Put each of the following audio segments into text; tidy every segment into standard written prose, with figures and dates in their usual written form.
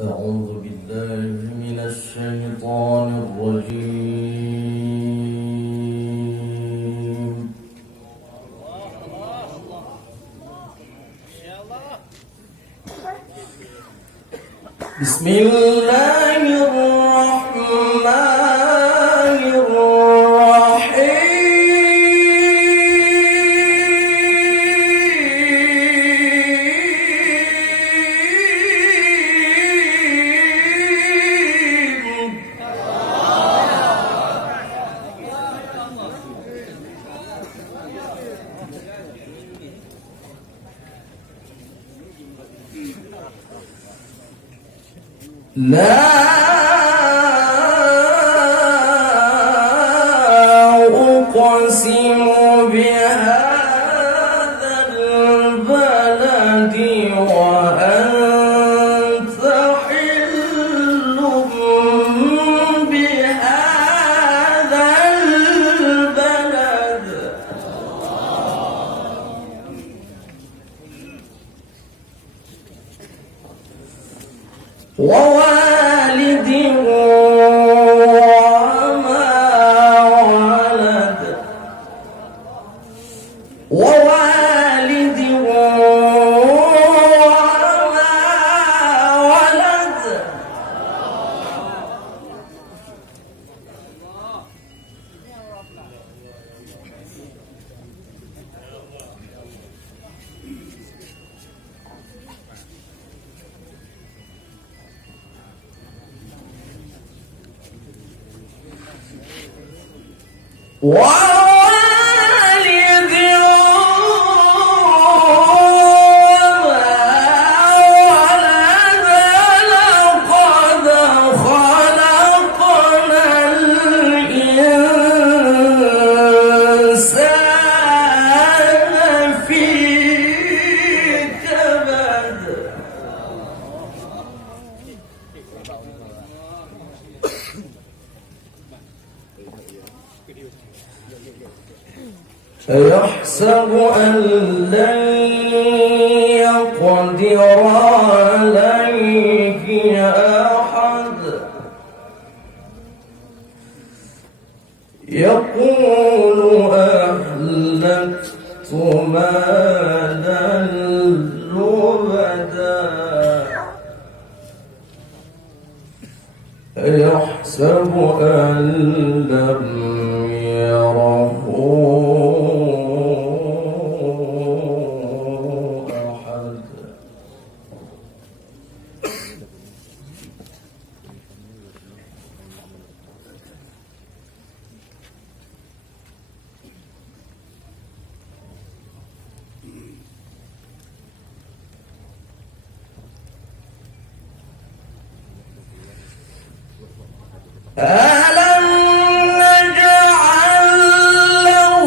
أعوذ بالله من الشيطان الرجيم. بسم الله الرحمن الرحيم. لا أقسم بهذا البلد وأنت حل بهذا البلد ووالد وما ولد ووالد وما ولد ووالد وما ولد لقد خلقنا الإنسان في كبد أيحسب أن لن يقدر عليه أحد يقول أهلكت مالا لبدا أيحسب أن لم يره أحد ألم نجعل له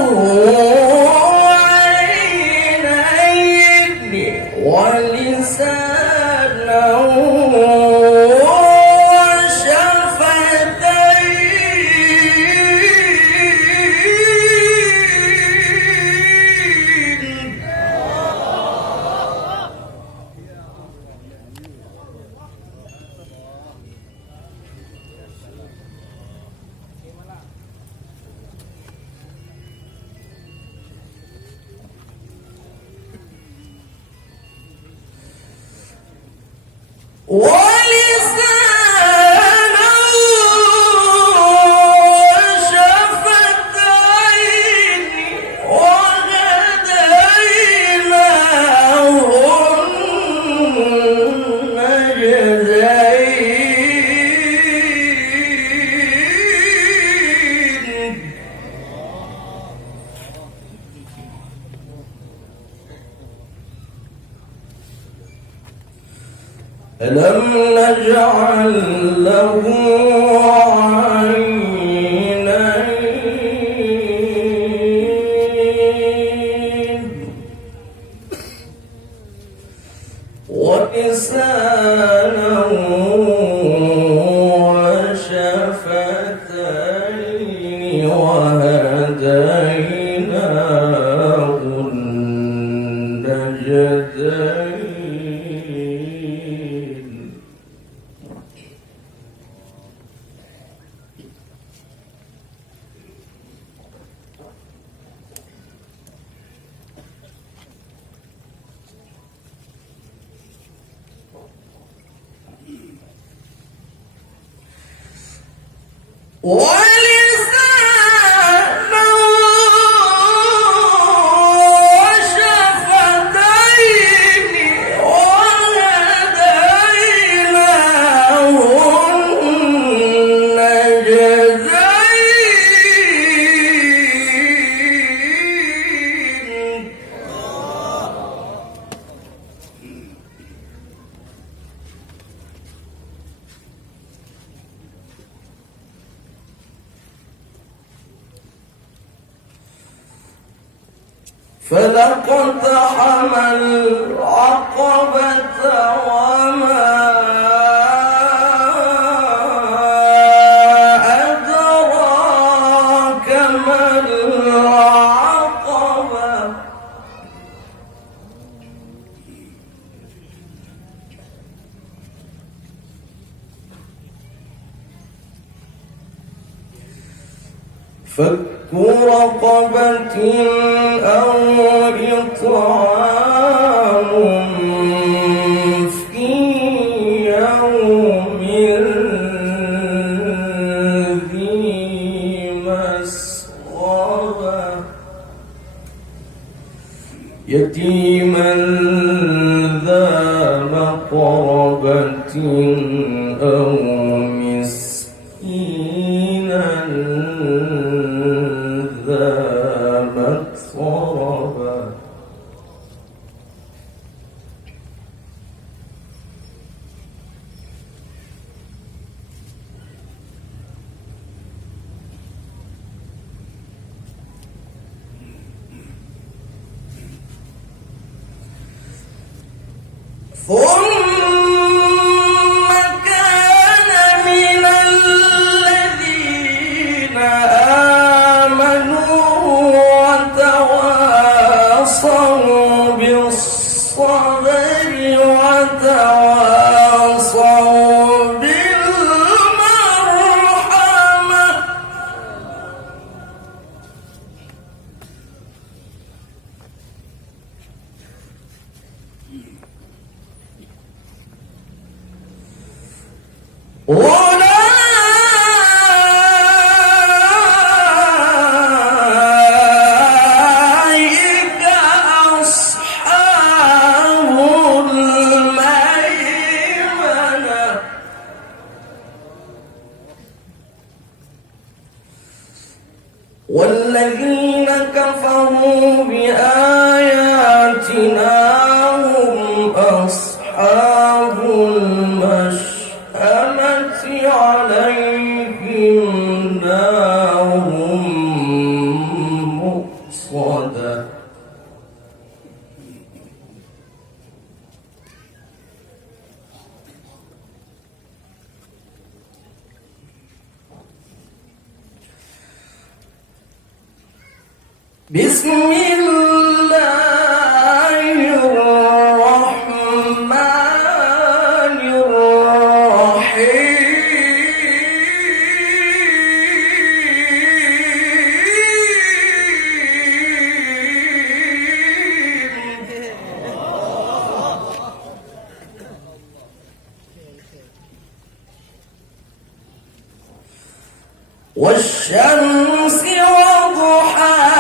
عينين ولسانا وشفتين ولسانا وشفتين وهديناه النجدين ألم نجعل له عينين ولسانا وشفتين وهديناه النجدين ولسانا وشفتين وهديناه النجدين. فلقتحم العقبة وما أدراك ما العقبة. فك رقبة أو إطعام في يوم ذي مسغبة يتيما ذا مقربة أو مسكينا ذا متربة. ثم كان من الذين آمنوا وتواصوا بالصبر وتواصوا بالمرحمة. أولئك أصحاب الميمنة. والذين كفروا بآياتنا هم أصحاب المشأمة عليهم نار مؤصدة. بسم الله الرحمن الرحيم. والشمس وضحاها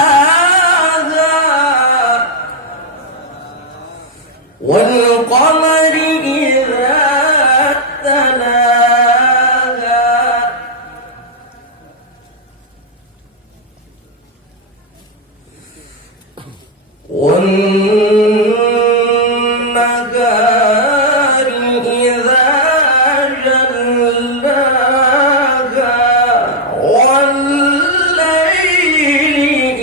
والقمر إذا تلاها والنهار إذا جلاها والليل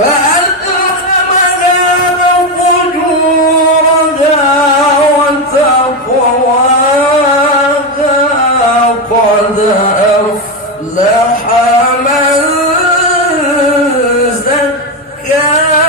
فألهمها فجورها وتقواها قد أفلح من زكاها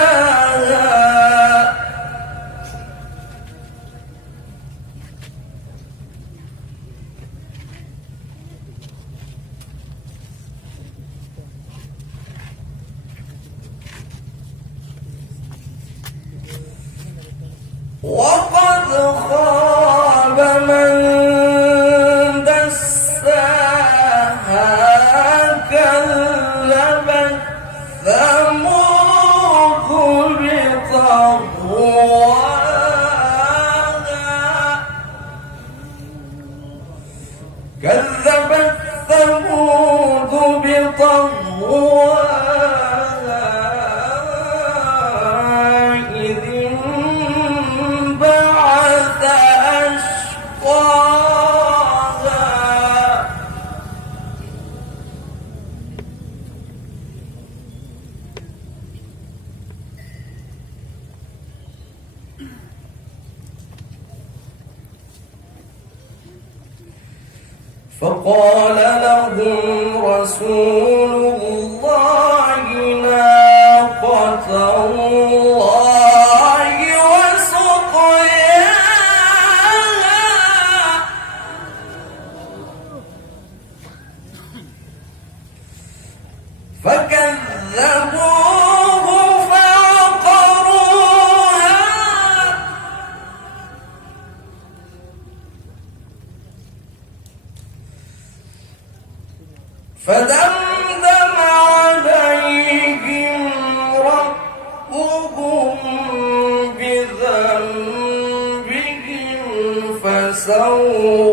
وقد خاب من دساها كذبت ثمود بطغواها كذبت ثمود بطغواها إذ انبعث أشقاها فقال لهم رسول الله ناقة الله وسقياها فكذبوه فعقروها فدمدم عليهم ربهم بذنبهم فسواها